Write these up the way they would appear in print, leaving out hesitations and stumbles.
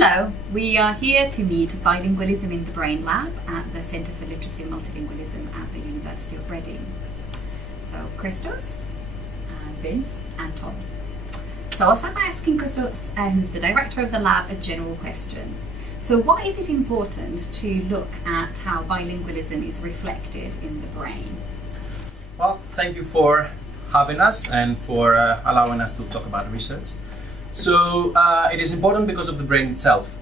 Hello, we are here to meet Bilingualism in the Brain Lab at the Centre for Literacy and Multilingualism at the University of Reading. So Christos, and Vince and Thomas. So I'll start by asking Christos, who's the director of the lab, a general questions. So why is it important to look at how bilingualism is reflected in the brain? Well, thank you for having us and for allowing us to talk about research. So it is important because of the brain itself.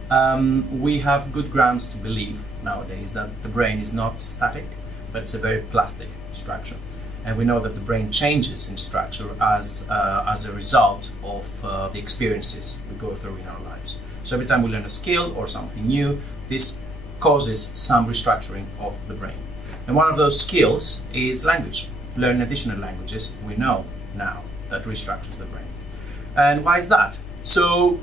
We have good grounds to believe nowadays that the brain is not static, but it's a very plastic structure. And we know that the brain changes in structure as a result of the experiences we go through in our lives. So every time we learn a skill or something new, this causes some restructuring of the brain. And one of those skills is language. Learning additional languages, we know now that restructures the brain. And why is that? So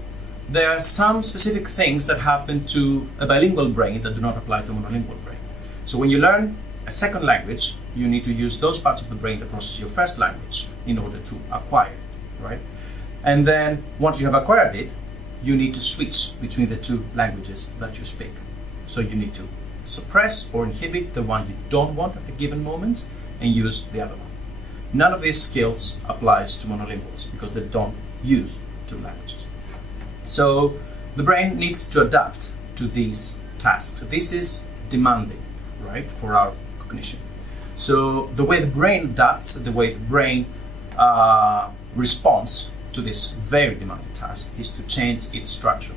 there are some specific things that happen to a bilingual brain that do not apply to a monolingual brain. So when you learn a second language, you need to use those parts of the brain that process your first language in order to acquire it, right? And then once you have acquired it, you need to switch between the two languages that you speak. So you need to suppress or inhibit the one you don't want at the given moment and use the other one. None of these skills applies to monolinguals because they don't use two languages. So the brain needs to adapt to these tasks. This is demanding, right, for our cognition. So the way the brain adapts, the way the brain responds to this very demanding task is to change its structure.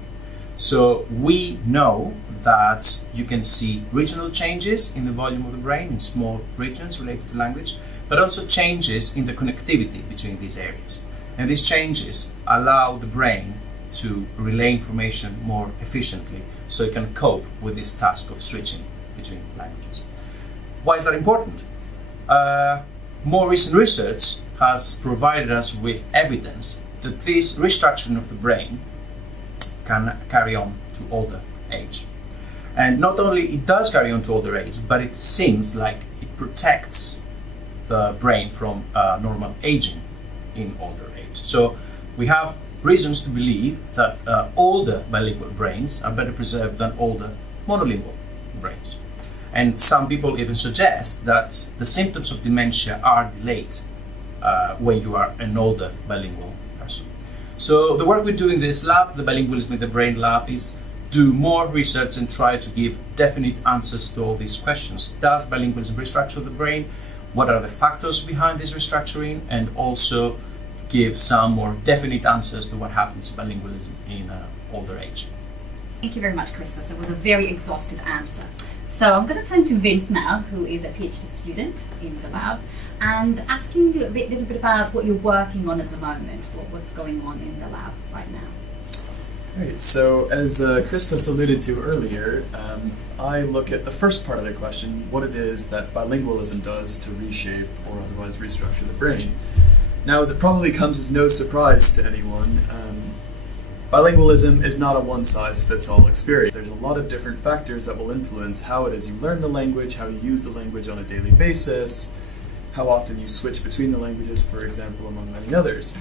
So we know that you can see regional changes in the volume of the brain in small regions related to language, but also changes in the connectivity between these areas. And these changes allow the brain to relay information more efficiently so it can cope with this task of switching between languages. Why is that important? More recent research has provided us with evidence that this restructuring of the brain can carry on to older age. And not only it does carry on to older age, but it seems like it protects the brain from normal aging in older age. So we have reasons to believe that older bilingual brains are better preserved than older monolingual brains. And some people even suggest that the symptoms of dementia are delayed when you are an older bilingual person. So the work we do in this lab, the Bilingualism in the Brain Lab, is do more research and try to give definite answers to all these questions. Does bilingualism restructure the brain? What are the factors behind this restructuring? And also give some more definite answers to what happens to bilingualism in older age. Thank you very much, Christos. That was a very exhaustive answer. So I'm going to turn to Vince now, who is a PhD student in the lab, and asking you a little bit about what you're working on at the moment, what's going on in the lab right now. Right, so as Christos alluded to earlier, I look at the first part of the question, what it is that bilingualism does to reshape or otherwise restructure the brain. Now, as it probably comes as no surprise to anyone, bilingualism is not a one-size-fits-all experience. There's a lot of different factors that will influence how it is you learn the language, how you use the language on a daily basis, how often you switch between the languages, for example, among many others.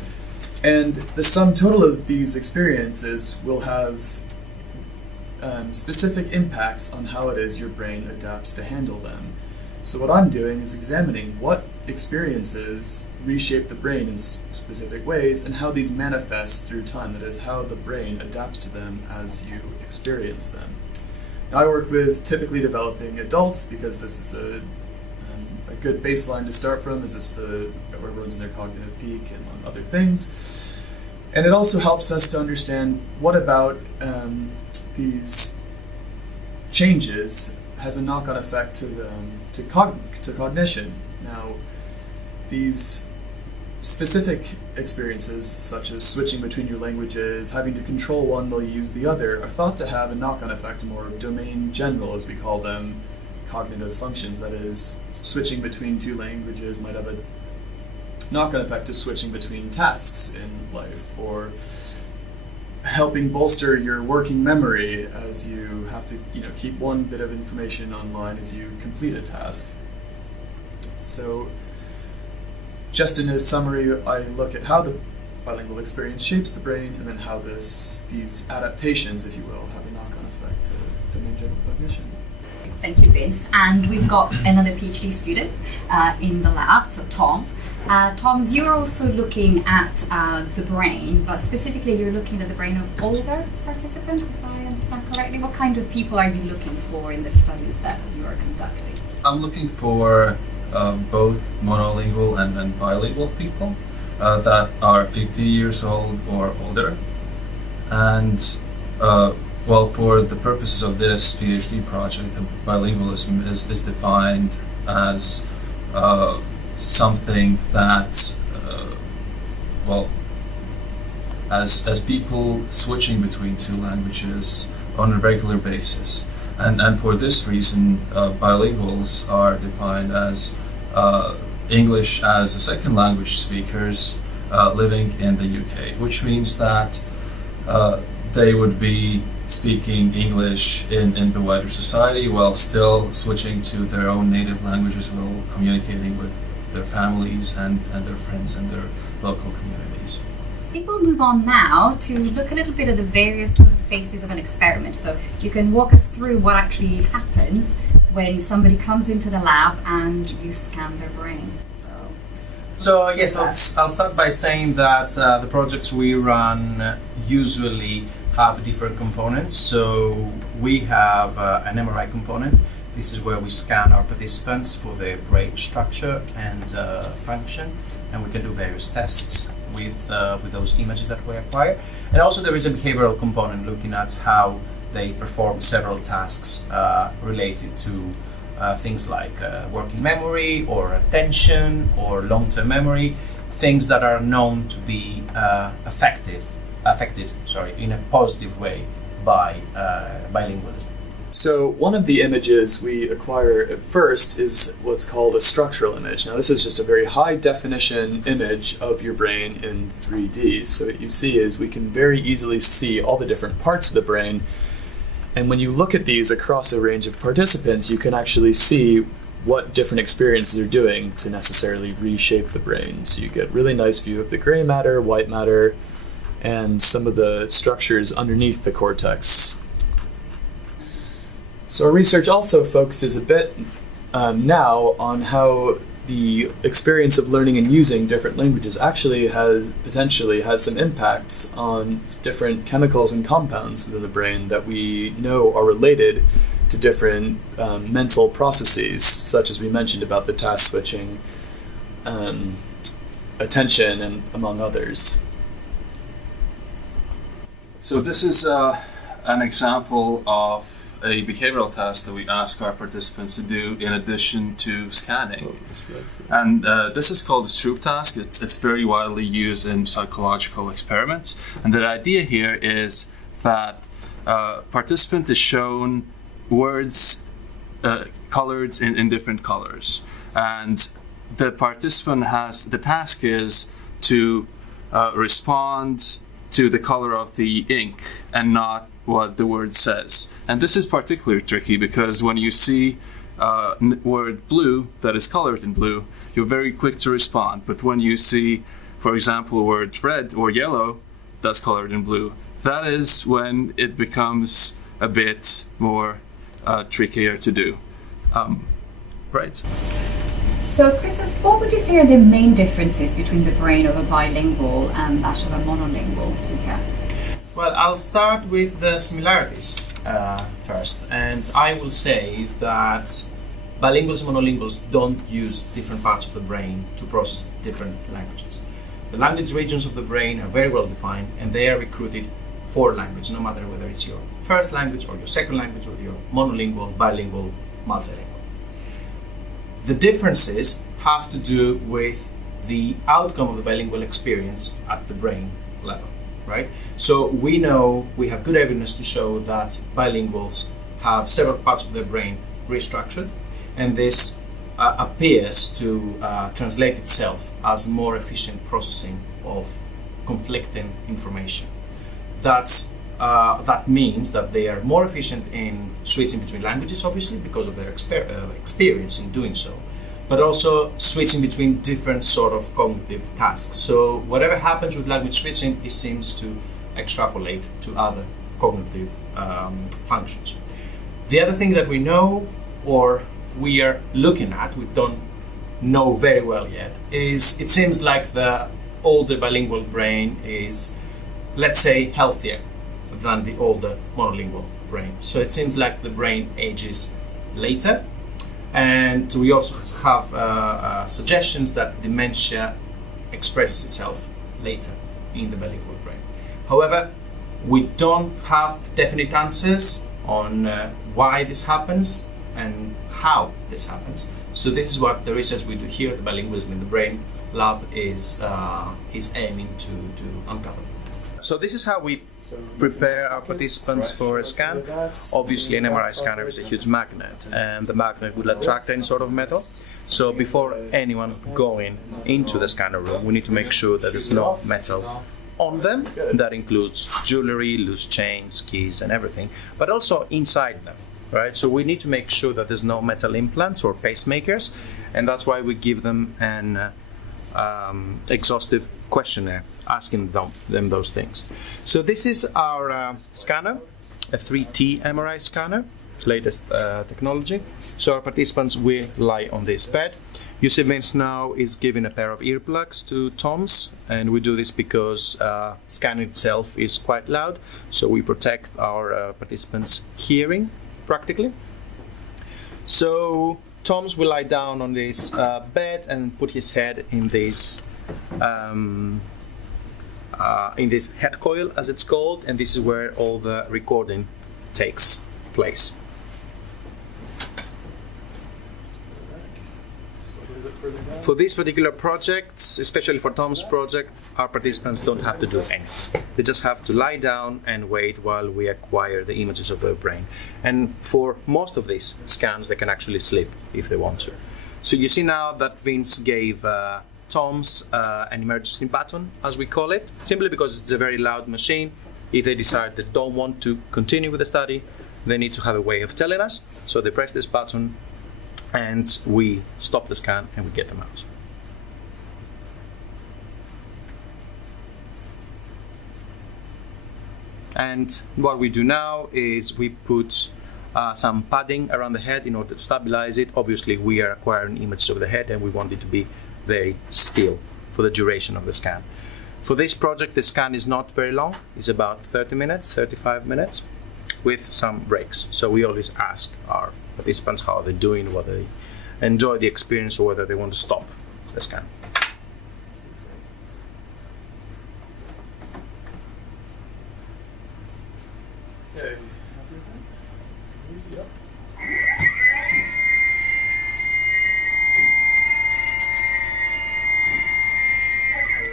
And the sum total of these experiences will have specific impacts on how it is your brain adapts to handle them. So what I'm doing is examining what experiences reshape the brain in specific ways and how these manifest through time, that is, how the brain adapts to them as you experience them. Now, I work with typically developing adults because this is a good baseline to start from, as it's where everyone's in their cognitive peak and on other things. And it also helps us to understand what about these changes has a knock-on effect to cognition. Now, these specific experiences, such as switching between your languages, having to control one while you use the other, are thought to have a knock-on effect to more domain general, as we call them, cognitive functions. That is, switching between two languages might have a knock-on effect to switching between tasks in life, or helping bolster your working memory as you have to keep one bit of information online as you complete a task. So just in a summary, I look at how the bilingual experience shapes the brain, and then how these adaptations, if you will, have a knock-on effect to domain general cognition. Thank you, Vince. And we've got another PhD student in the lab, so Tom. Tom, you're also looking at the brain, but specifically you're looking at the brain of older participants, if I understand correctly. What kind of people are you looking for in the studies that you are conducting? I'm looking for both monolingual and bilingual people that are 50 years old or older. And well, for the purposes of this PhD project, bilingualism is defined as something that, well, as people switching between two languages on a regular basis. And for this reason, bilinguals are defined as English as a second language speakers living in the UK, which means that they would be speaking English in the wider society while still switching to their own native languages while communicating with their families and their friends and their local communities. I think we'll move on now to look a little bit at the various sort of phases of an experiment. So you can walk us through what actually happens when somebody comes into the lab and you scan their brain. So yes, I'll start by saying that the projects we run usually have different components. So we have an MRI component. This is where we scan our participants for their brain structure and function, and we can do various tests with those images that we acquire. And also there is a behavioral component looking at how they perform several tasks related to things like working memory or attention or long-term memory, things that are known to be affected in a positive way by bilingualism. So one of the images we acquire at first is what's called a structural image. Now this is just a very high definition image of your brain in 3D. So what you see is we can very easily see all the different parts of the brain. And when you look at these across a range of participants, you can actually see what different experiences are doing to necessarily reshape the brain. So you get a really nice view of the gray matter, white matter, and some of the structures underneath the cortex. So our research also focuses a bit now on how the experience of learning and using different languages actually potentially has some impacts on different chemicals and compounds within the brain that we know are related to different mental processes, such as we mentioned about the task switching, attention, and among others. So this is an example of a behavioral test that we ask our participants to do in addition to scanning. And this is called the Stroop task. It's very widely used in psychological experiments. And the idea here is that participant is shown words colored in different colors. And the participant the task is to respond to the color of the ink and not what the word says. And this is particularly tricky because when you see word blue that is colored in blue, you're very quick to respond. But when you see, for example, a word red or yellow that's colored in blue, that is when it becomes a bit more trickier to do. Right? So, Christos, what would you say are the main differences between the brain of a bilingual and that of a monolingual speaker? Well, I'll start with the similarities first, and I will say that bilinguals and monolinguals don't use different parts of the brain to process different languages. The language regions of the brain are very well defined, and they are recruited for language, no matter whether it's your first language or your second language or your monolingual, bilingual, multilingual. The differences have to do with the outcome of the bilingual experience at the brain level. Right? So we know, we have good evidence to show that bilinguals have several parts of their brain restructured, and this appears to translate itself as more efficient processing of conflicting information. That means that they are more efficient in switching between languages, obviously, because of their experience in doing so. but also switching between different sort of cognitive tasks. So whatever happens with language switching, it seems to extrapolate to other cognitive functions. The other thing that we know, or we are looking at, we don't know very well yet, is it seems like the older bilingual brain is, let's say, healthier than the older monolingual brain. So it seems like the brain ages later, and we also have suggestions that dementia expresses itself later in the bilingual brain. However, we don't have definite answers on why this happens and how this happens. So this is what the research we do here at the Bilingualism in the Brain lab is aiming to uncover. So this is how we prepare our participants for a scan. Obviously, an MRI scanner is a huge magnet, and the magnet will attract any sort of metal. So before anyone going into the scanner room, we need to make sure that there's no metal on them. That includes jewelry, loose chains, keys, and everything, but also inside them. Right? So we need to make sure that there's no metal implants or pacemakers, and that's why we give them an exhaustive questionnaire asking them those things. So this is our scanner, a 3T MRI scanner, latest technology. So our participants will lie on this bed. You see Vince now is giving a pair of earplugs to Tom's, and we do this because scanning itself is quite loud, so we protect our participants' hearing practically. So Tom's will lie down on this bed and put his head in this head coil, as it's called, and this is where all the recording takes place. For these particular projects, especially for Tom's project, our participants don't have to do anything. They just have to lie down and wait while we acquire the images of their brain. And for most of these scans, they can actually sleep if they want to. So you see now that Vince gave Tom's an emergency button, as we call it, simply because it's a very loud machine. If they decide they don't want to continue with the study, they need to have a way of telling us. So they press this button, and we stop the scan and we get them out. And what we do now is we put some padding around the head in order to stabilize it. Obviously, we are acquiring images of the head, and we want it to be very still for the duration of the scan. For this project, the scan is not very long. It's about 30 minutes, 35 minutes, with some breaks. So we always ask our participants how they're doing, whether they enjoy the experience or whether they want to stop the scan. Okay, easy up.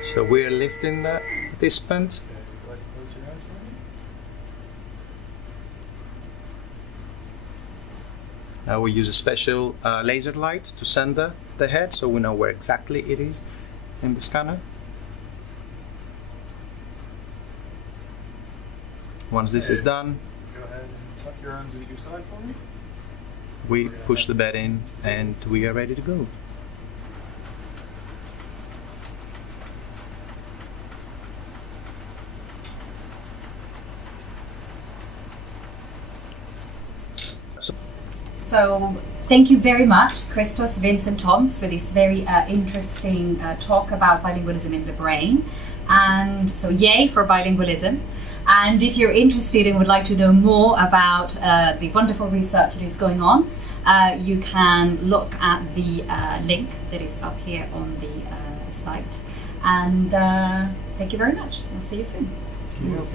So we're lifting the participant. Okay, go ahead and close your eyes for me. Now we use a special laser light to center the head, so we know where exactly it is in the scanner. Once this is done, Go ahead and tuck your arms at your side for me. we push the bed in and we are ready to go. So thank you very much, Christos, Vince and Toms, for this very interesting talk about bilingualism in the brain. And so yay for bilingualism. And if you're interested and would like to know more about the wonderful research that is going on, you can look at the link that is up here on the site. And thank you very much. I'll see you soon. Thank you.